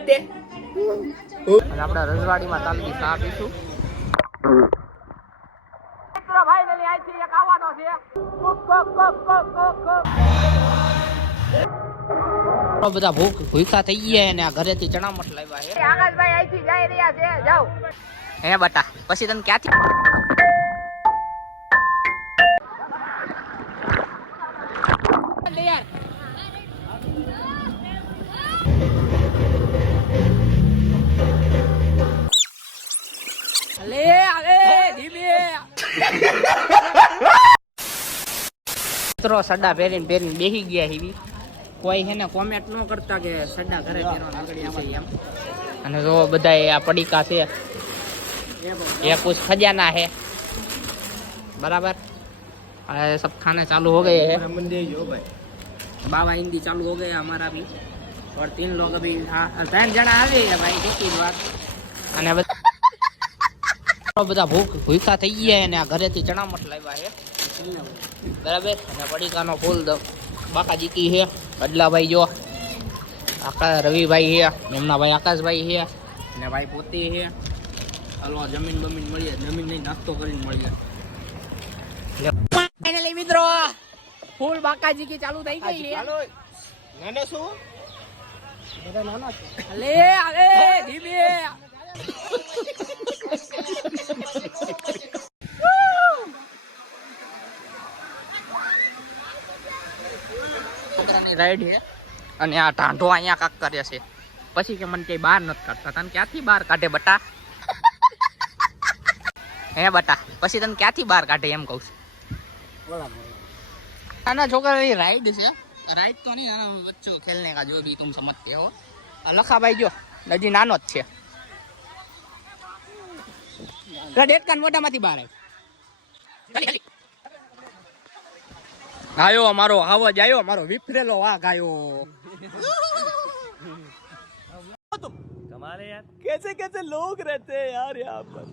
Birthday અને આપણે રજવાડીમાં ચાલતી ચા પીશું કો બધા ભૂખ ભૂખા થઈ ગયા ને આ ઘરેથી ચણા મઠ લાવ્યા છે. આકાશભાઈ અહીંથી જઈ રહ્યા છે. જાવ હે બટા પછી તને ક્યાંથી મિત્રો સડા પહેરીને પહેરીને બેસી ગયા હીવી કોઈ છે ને કોમેન્ટ ન કરતા કે સડા ઘરે પહેરવા નીકળી છે એમ અને જો બધા આ પડીકા છે ये कुछ खजाना है बराबर अरे सब खाने चालू हो गए हैं बाबा हिंदी चालू हो गया हमारा भी और तीन लोग अभी हाँ ત્રણ જણા આવી ગયા ભાઈ કેટલી વાત અને બધા બધા ભૂખ ભૂખા થઈ ગયા અને આ ઘરેથી ચણા મઠ લાવ્યા છે બરાબર? અને પડીકાનો ફૂલ દ- બાકાજીકી છે બદલાભાઈ જો. આકા રવિભાઈ છે એમના ભાઈ આકાશભાઈ છે અને ભાઈ પોતે છે. હલવા જમીન બમીન મળી જાય જમીન નહીં નાસ્તો કરીને મળી જાય ફાઇનલી મિત્રો ફૂલ બાકાજીકી ચાલુ થઈ ગઈ છે. નાનો શું? અલે અલે ધીમે. મજાની રાઈડ છે અને આ ઢાંઢો અહીંયા કાક કરે છે. પછી કે મને ક્યાંય બહાર નથી કાઢતા. તને ક્યાંથી બહાર કાઢે બટા? હે બટા, પછી તને ક્યાંથી બહાર કાઢે એમ કહું છું. છોકરા છોકરાની રાઈડ છે. રાઈડ તો નહીં આના બચ્ચો ખેલને કા જો બી તું સમજતે હો. લખાભાઈ જો હજી નાનો જ છે. ડેટ કાન મોટામાંથી બહાર આવી. ખાલી ખાલી આયો અમારો આવાજ આયો અમારો વિફરેલો વાઘ આયો कमाल है यार कैसे कैसे लोग रहते हैं यार यहाँ पर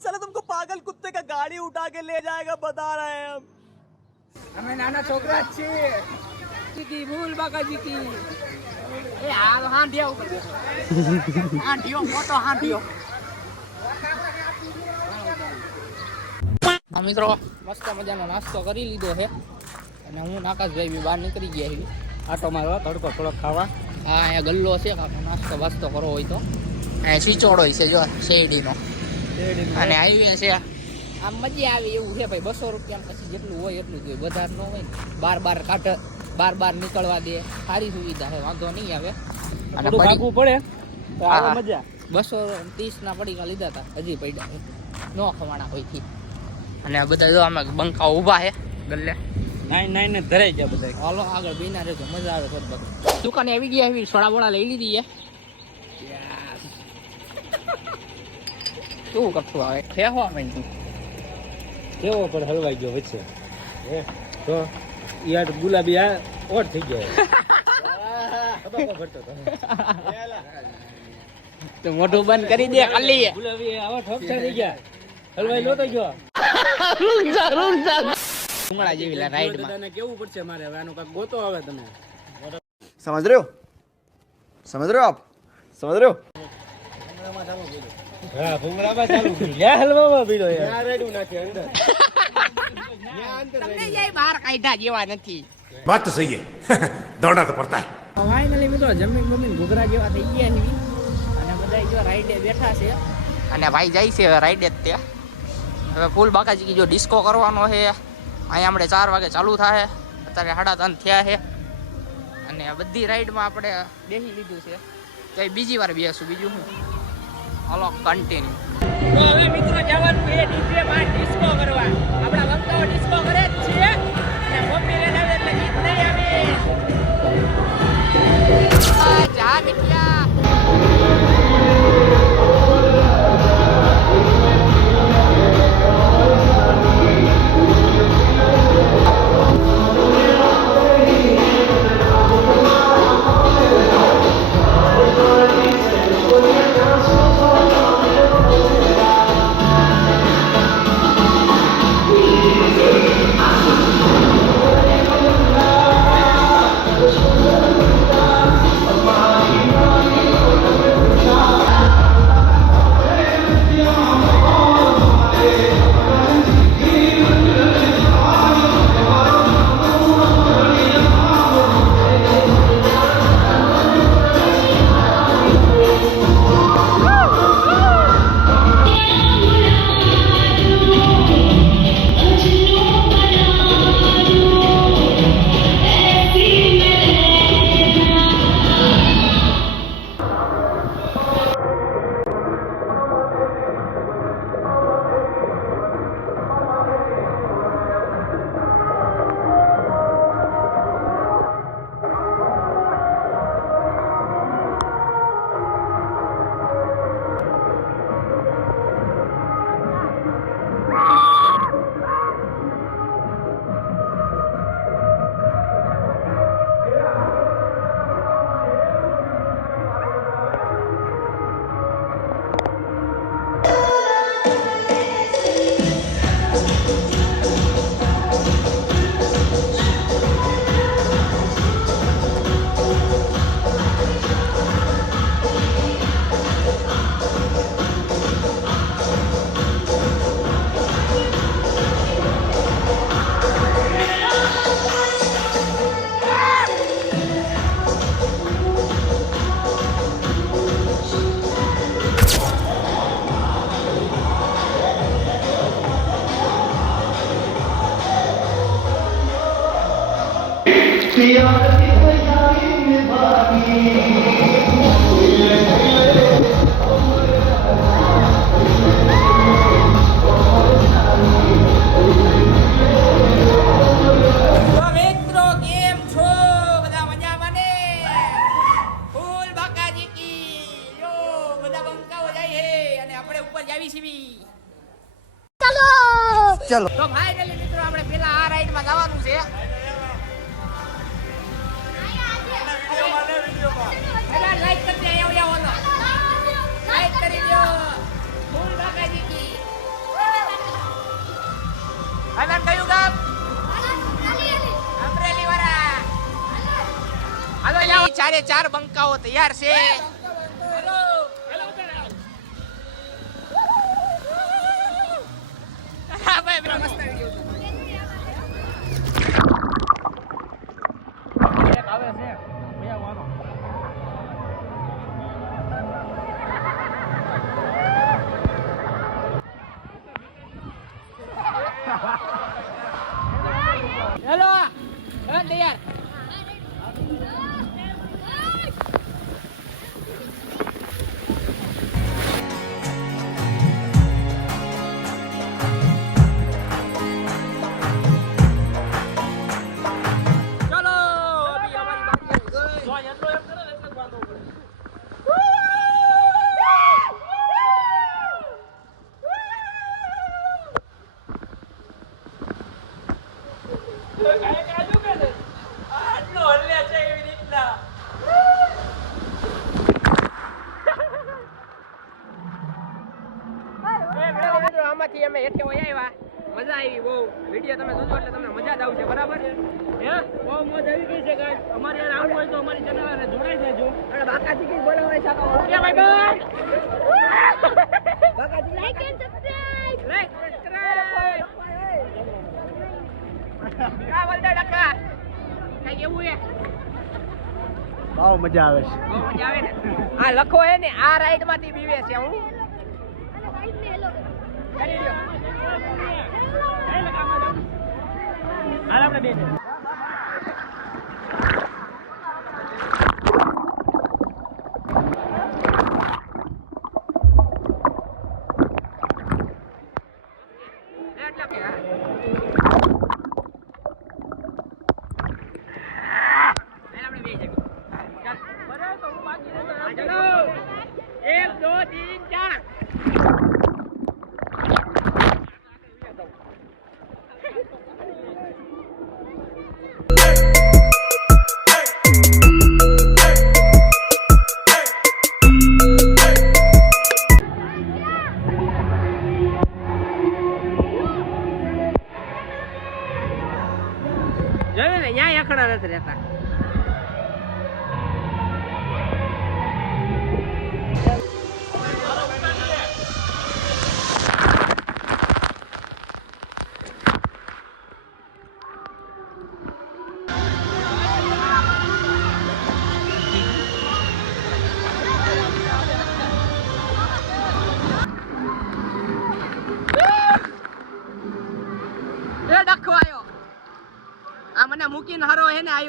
चलो तुमको पागल कुत्ते का गाड़ी उठा के ले जाएगा बता रहे हैं हम અમે નાના છોકરા જ છીએ જીકી ભૂલ બાકાજી કી એ હાલ હાંડિયા ઉપર હાંડિયો મોટો હાંડિયો હા મિત્રો મસ્ત મજાનો નાસ્તો કરી લીધો છે અને હું નાકાશભાઈ બી બહાર નીકળી ગયા છીએ. આટો મારવા તડકો થોડોક ખાવા. હા અહીંયા ગલ્લો છે કાંકો નાસ્તો વાસ્તો કરવો હોય તો. અહીંયા છીચોડો છે જો શેરડીનો. અને આવી છે. આમ મજા આવી એવું છે ભાઈ બસો રૂપિયા પછી જેટલું હોય એટલું જ હોય. વધારે ન હોય બાર બાર કાઢ બાર બાર નીકળવા દે. સારી સુવિધા છે વાંધો નહીં આવે. અને ભાગવું પડે. તો આવે મજા. બસો ત્રીસ ના પડીકા લીધા હતા હજી પડ્યા ન ખવાના હોયથી. અને આ બધા જો અમે બંકા ઊભા છે ગલ્લે. નાઈન નાઈન ને ધરાઈ ગયા બધા હાલો આગળ બીના રહેજો મજા આવે થોડી બધું. દુકાને આવી ગયા એવી સોડા બોડા લઈ લીધી શું કરતું આવે? ખેવા માંડ્યું કેવો પણ હલવાઈ ગયો વચ્ચે. હે તો યાર ગુલાબી આ ઓટ થઈ ગયો. ભરતો તો મોઢું બંધ કરી દે ખાલી. ગુલાબી આવા ઠોકસા થઈ ગયા. હલવાઈ નહોતો ગયો. ડુંગળા જેવી રાઈડ તને કેવું પડશે મારે? હવે આનો કાંક ગોતો આવે તમે. સમજ રહ્યો? સમજ રહ્યો આપ? સમજ રહ્યો? હા ભૂંગળામાં ચાલુ કર્યું. લે હલવામાં ભીડો યાર. રેડું નાખે અંદર તમને જય બહાર જેવા નથી. વાત તો સહી દોડા તો પડતા જમીન બમીન ઘૂઘરા જેવા થઈ ગયા છે અને બધા જો રાઈડે બેઠા છે. અને ભાઈ જાય છે રાઈડે જ તે હવે ફૂલ બાકાજી જો ડિસ્કો કરવાનો છે અહીંયા આપણે ચાર વાગે ચાલુ થાય અત્યારે સાડા ત્રણ થયા છે. અને બધી રાઈડમાં આપણે બેસી લીધું છે. તો એ બીજી વાર બેસું, બીજું શું? હલો કન્ટિન્યુ તો હવે મિત્રો જવાનું એ ડીજે માં કરવા. આપણા વક્તાઓ ડિસ્કો કરે જ છે. મમ્મી એટલે ગીત નહીં આવે. અને આપણે ઉપર જાવી છીએ. ચલો! તો ફાઇનલી મિત્રો આપણે પેલા આ રાઈડમાં જવાનું છે. લાઈક કરી દે લાઈક કરી ફૂલ બાકાજી કી. તૈયાર છે. બહુ મજા આવે છે. મજા આવે ને. આ લખો હે ને આ રાઈડમાંથી બીવે છે હું. કરી દ્યો હાલ આપણે બે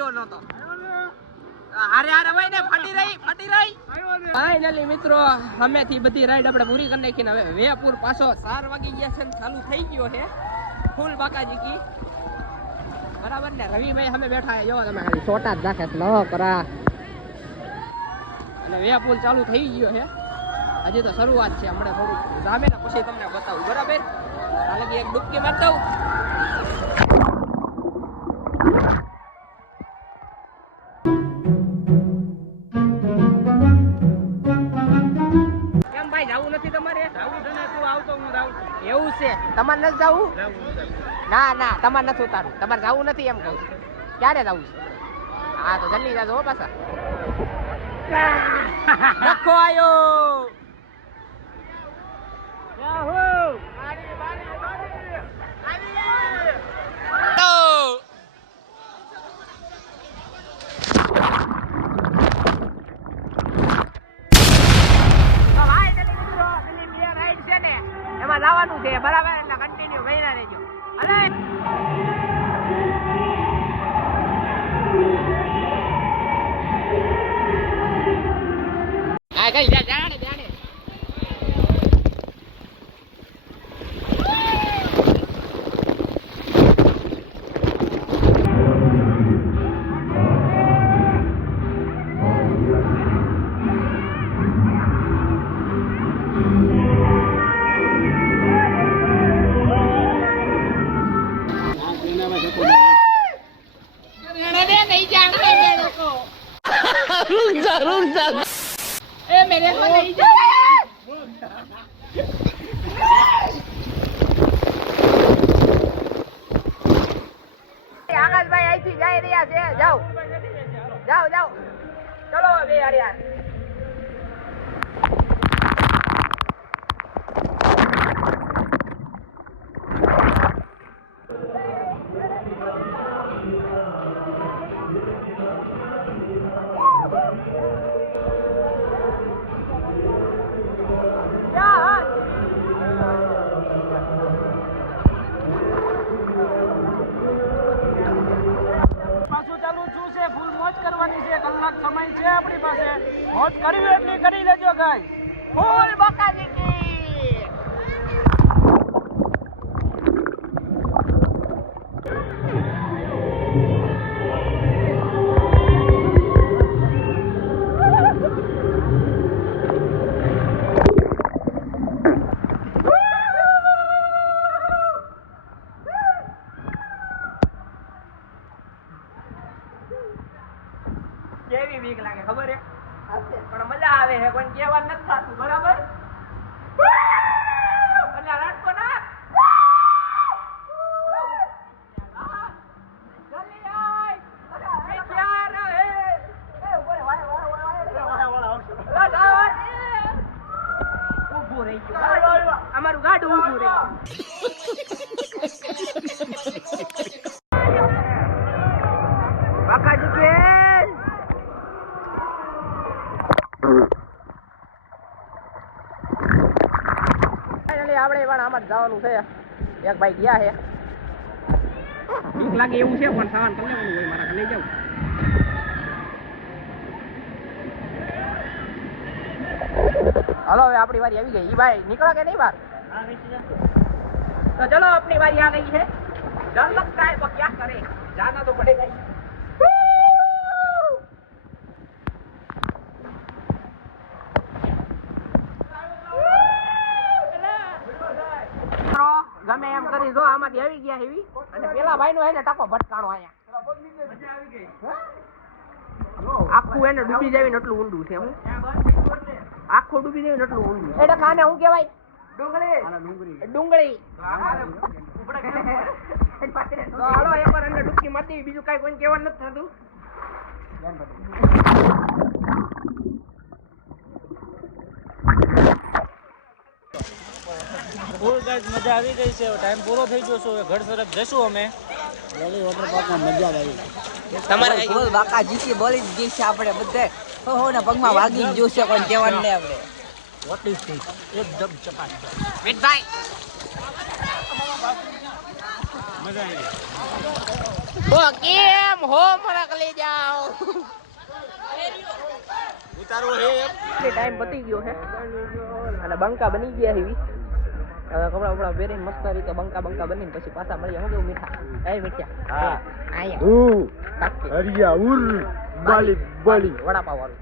આવ્યો નતો હારે ને, ફાટી રહી ફાટી રહી. ફાઇનલી મિત્રો અમેથી બધી રાઈડ આપણે પૂરી કરી નાખીને હવે વેપુર પાછો ચાર વાગી ગયા છે ને ચાલુ થઈ ગયો છે. ફૂલ બાકાજી કી. બરાબર ને, રવિભાઈ અમે બેઠા તમે ખાલી જ રાખે ન કરા. અને વેપુલ ચાલુ થઈ ગયો છે. હજી તો શરૂઆત છે હમણાં થોડું જામે ને પછી તમને બતાવું, બરાબર? લગી એક ડૂબકી મારી તમારે નથી જવું? ના ના તમારે નથી ઉતારવું. તમારે જવું નથી એમ કહું ક્યારે જવું છે? હા તો જલ્દી જાજો પાછા. છે ને, એમાં લાવવાનું છે બરાબર? 好嘞。哎，赶紧站。જાણે नहीं जानते मेरे को रुक जा रुक जा ए मेरे को नहीं जानते આકાશભાઈ અહીંથી જઈ રહ્યા છે જાઓ જાઓ જાઓ ચલો બે હરિયાણ કેવી બીક લાગે ખબર હે પણ મજા આવે છે પણ કેવા નથી થતું બરાબર? જવાનું છે એક ભાઈ ગયા છે બીક લાગે એવું છે પણ સામાન કરી લેવાનું હોય મારા લઈ જાઉં હલો હવે આપણી વારી આવી ગઈ ઈ ભાઈ નીકળો કે નહીં બહાર તો ચલો આપની बारी आ गई है डर लगता है तो क्या करें जाना तो पड़ेगा ही આવી. એવી અને પેલા ભાઈ નો એને ટાકો ભટકાણો અહીંયા. આખું એને ડૂબી જાય ને એટલું ઊંડું છે હું. આખું ડૂબી જાય ને એટલું ઊંડું એટલે કાને શું કહેવાય? ડુંગળી. ડુંગળી. હાલો. એક વાર એને ડૂબકી મારતી બીજું કાંઈ કોઈ કહેવાનું નથી થતું. ફૂલ ગાઈસ મજા આવી ગઈ છે. ટાઈમ પૂરો થઈ ગયો છે. હવે ઘર તરફ જશું અમે. તમારે બોલ બાકા જીતી બોલી જ ગઈ છે આપણે બધે. હો હો ના પગમાં વાગી જ ગયું છે કોઈ કહેવાનું નહીં આપણે. મિતભાઈ ઓ કેમ હો મરક લઈ જાઓ. ટાઈમ પતી ગયો છે અને બંકા બની ગયા એવી હવે કપડા બપડા પહેરીને મસ્ત રીતે બંકા બંકા બનીને પછી પાછા મળીએ. હું કેવું મીઠા? એ મીઠા. હા. અહીંયા. કાકી. હરિયા ઉર બાલી બાલી. વડાપાવ વાળું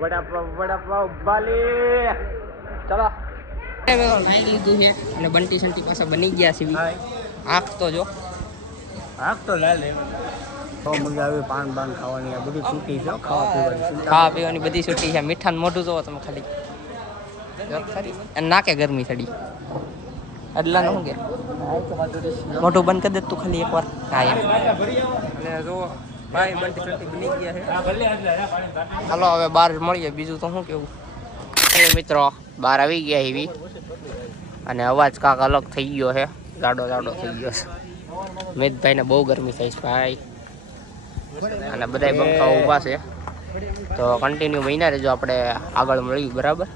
વડાપાવ વડાપાવ બાલી. ચલો. નાઈ લીધું છે અને બંટી સંટી પાછા બની ગયા છે. આંખ તો જો. આગ તો લાલ લે બહુ મજા આવી પાન બાન ખાવાની. આ બધું છૂટી છે ખાવા પીવાની. ખાવા પીવાની બધી છૂટી છે. મીઠાનું મોઢું જોવો તમે ખાલી. ખરી. અને નાકે ગરમી ચડી અડલા નું કે? મોટું બંધ કરી દે તું ખાલી એકવાર. હા અને જો ભાઈ બંટી સંટી બની ગયા છે. હાલો હવે બહાર મળીએ. બીજું તો શું કેવું? એ મિત્રો બહાર આવી ગયા એવી અને અવાજ કાંક અલગ થઈ ગયો છે. જાડો જાડો થઈ ગયો છે. મિતભાઈને બહુ ગરમી થઈ છે ભાઈ. અને બધાય પંખા ઊભા છે. તો કન્ટિન્યુ મહિના રહેજો આપણે આગળ મળ્યું બરાબર?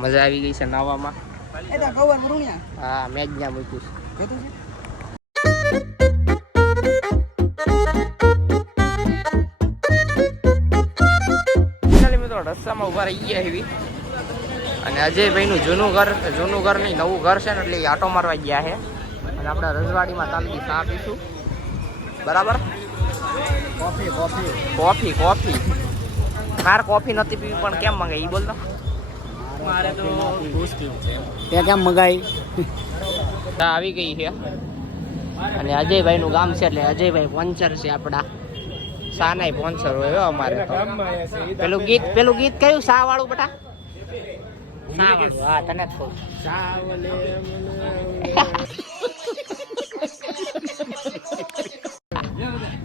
મજા આવી ગઈ છે નાવામાં. એ તો કવર મરુણ્યા હા મેં જ ત્યાં મૂક્યું છે. જોતું છે? રસ્તામાં ઊભા રહી ગયા એવી. અને અજયભાઈનું જૂનું ઘર જૂનું ઘર નહીં નવું ઘર છે ને એટલે આટો મારવા ગયા છે. અને આપણે રજવાડીમાં તાલથી ચા પીશું. બરાબર? Coffee coffee. Coffee coffee. મારે કોફી નથી પીવી પણ કેમ મંગાઈ ઈ તો મારે તો ત્યાં કેમ મગાઈ? આવી ગઈ છે. અને અજયભાઈ નું ગામ છે એટલે અજયભાઈ પોન્ચર છે આપડા સાનાય પોન્ચર હોય અમારે તો. પેલું ગીત પેલું ગીત કયું? સા વાળું બટા? સા વાળું હા તને જ કહું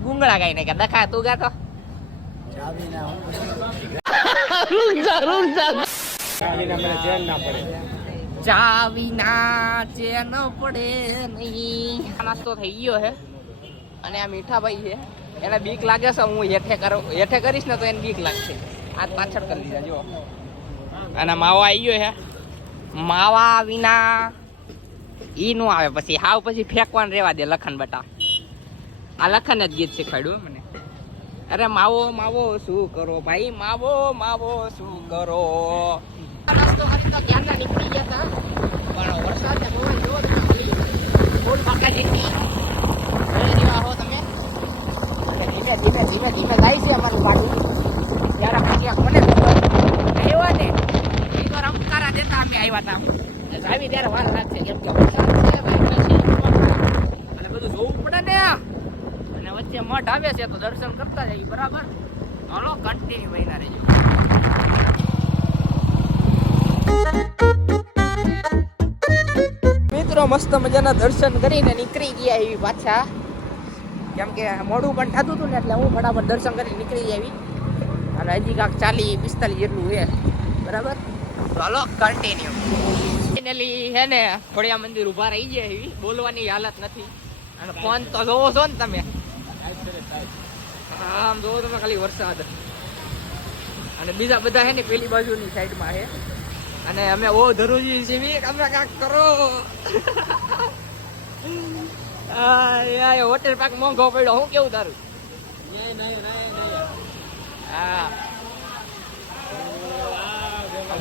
ગુંગળા ગાઈને કે દખા તું ગાતો ચાવી ના ચેન પડે. નહીં નાસ્તો થઈ ગયો છે અને આ મીઠા ભાઈ છે, એને બીક લાગે છે, હું હેઠે કરો, હેઠે કરીશ ને તો એને બીક લાગશે. આ પાછળ કરી દીધા જો. અને માવા આવી ગયો છે માવા વિના ઈ નો આવે. પછી હાવ પછી ફેંકવાનું રેવા દે લખન બટા. આ લખન જ ગીત શીખવાડ્યું હો અરે માવો માવો, શું કરો ભાઈ? માવો માવો, શું કરો? રસ્તો કરી તો ક્યારના નીકળી ગયા હતા પણ વરસાદ ને પવન જોવો તો ખાલી ફૂલ પાકા જેટલી જોઈ રહ્યા તમે અને ધીમે ધીમે ધીમે જાય છે અમારું ગાડું ત્યારે પછી કોને આવ્યા ને એ તો રમકારા અમે આવ્યા હતા આવી ત્યારે વાર લાગશે કેમ કે વરસાદ છે અને બધું જોવું પડે ને. વચ્ચે મઠ આવે છે તો દર્શન કરતા જઈએ, બરાબર? હાલો કન્ટિન્યુ મહિના રહેજો. મિત્રો, મસ્ત મજાના દર્શન કરીને નીકળી ગયા એવી પાછા. કેમ કે મોડું પણ થતું હતું ને, એટલે હું ફટાફટ દર્શન કરીને નીકળી આવી. અને હજી કાંક ચાલી પિસ્તાલીસ જેટલું છે. બરાબર? ચાલો કન્ટિન્યુ ફાઇનલી હે ને ફળિયા મંદિર ઊભા રહી ગયા એવી. બોલવાની હાલત નથી. અને ફોન તો જોવો છો ને તમે. આમ જોવો તમે ખાલી વરસાદ. અને બીજા બધા હે ને પેલી બાજુની સાઈડમાં છે અને અમે બહુ ધરુજી છીએ અમે કાંક કરો. હોટેલ પાક મોંઘો પડ્યો. હું કેવું તારું? હા.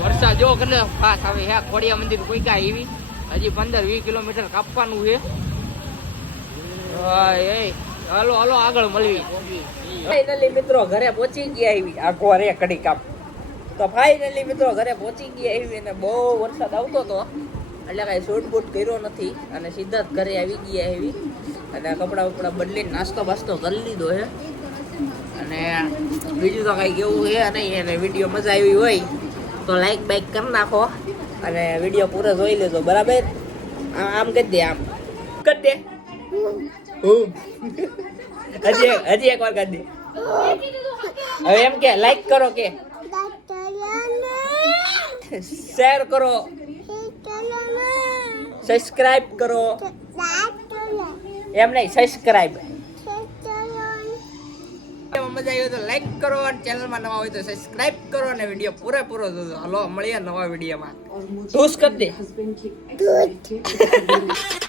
વરસાદ જો કરે પાસ આવે હે ખોડિયા મંદિર કોઈ કાંઈ એવી. હજી પંદર વીસ કિલોમીટર કાપવાનું છે. હા, એ હાલો હાલો, આગળ મળવી ફાઇનલી મિત્રો ઘરે પહોંચી ગયા આવી આખો રે કડી કાપ તો ફાઇનલી મિત્રો ઘરે પહોંચી ગયા આવી અને બહુ વરસાદ આવતો હતો. એટલે કાંઈ શૂટ બૂટ કર્યો નથી અને સીધા જ ઘરે આવી ગયા એવી. અને કપડાં બપડા બદલીને નાસ્તો બાસ્તો કરી લીધો છે. અને બીજું તો કાંઈ કેવું છે નહીં અને વીડિયો મજા આવી હોય તો લાઈક બાઈક કરી નાખો. અને વીડિયો પૂરો જોઈ લેજો, બરાબર? આમ કરી દે, આમ. કરી દે. હજી એક- હજી એક વાર કરી દે. હવે એમ કે લાઈક કરો કે. શેર કરો. સબસ્ક્રાઇબ કરો. એમ નહીં સબસ્ક્રાઇબ મજા આવી તો લાઈક કરો અને ચેનલમાં નવા હોય તો સબસ્ક્રાઇબ કરો અને વીડિયો પૂરેપૂરો જોજો. હલો મળીએ નવા વિડીયોમાં ટૂસ કરી દે.